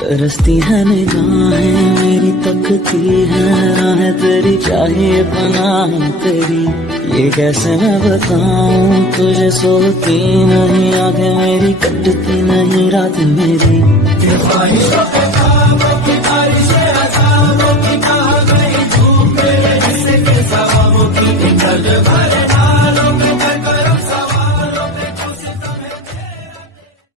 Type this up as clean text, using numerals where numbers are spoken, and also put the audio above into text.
तरसती है निगाहें मेरी, तकती है राहें तेरी, चाहिए पनाह तेरी। ये कैसे मैं बताऊं तुझे, सोती नहीं आंखें मेरी, कटती नहीं रात मेरी।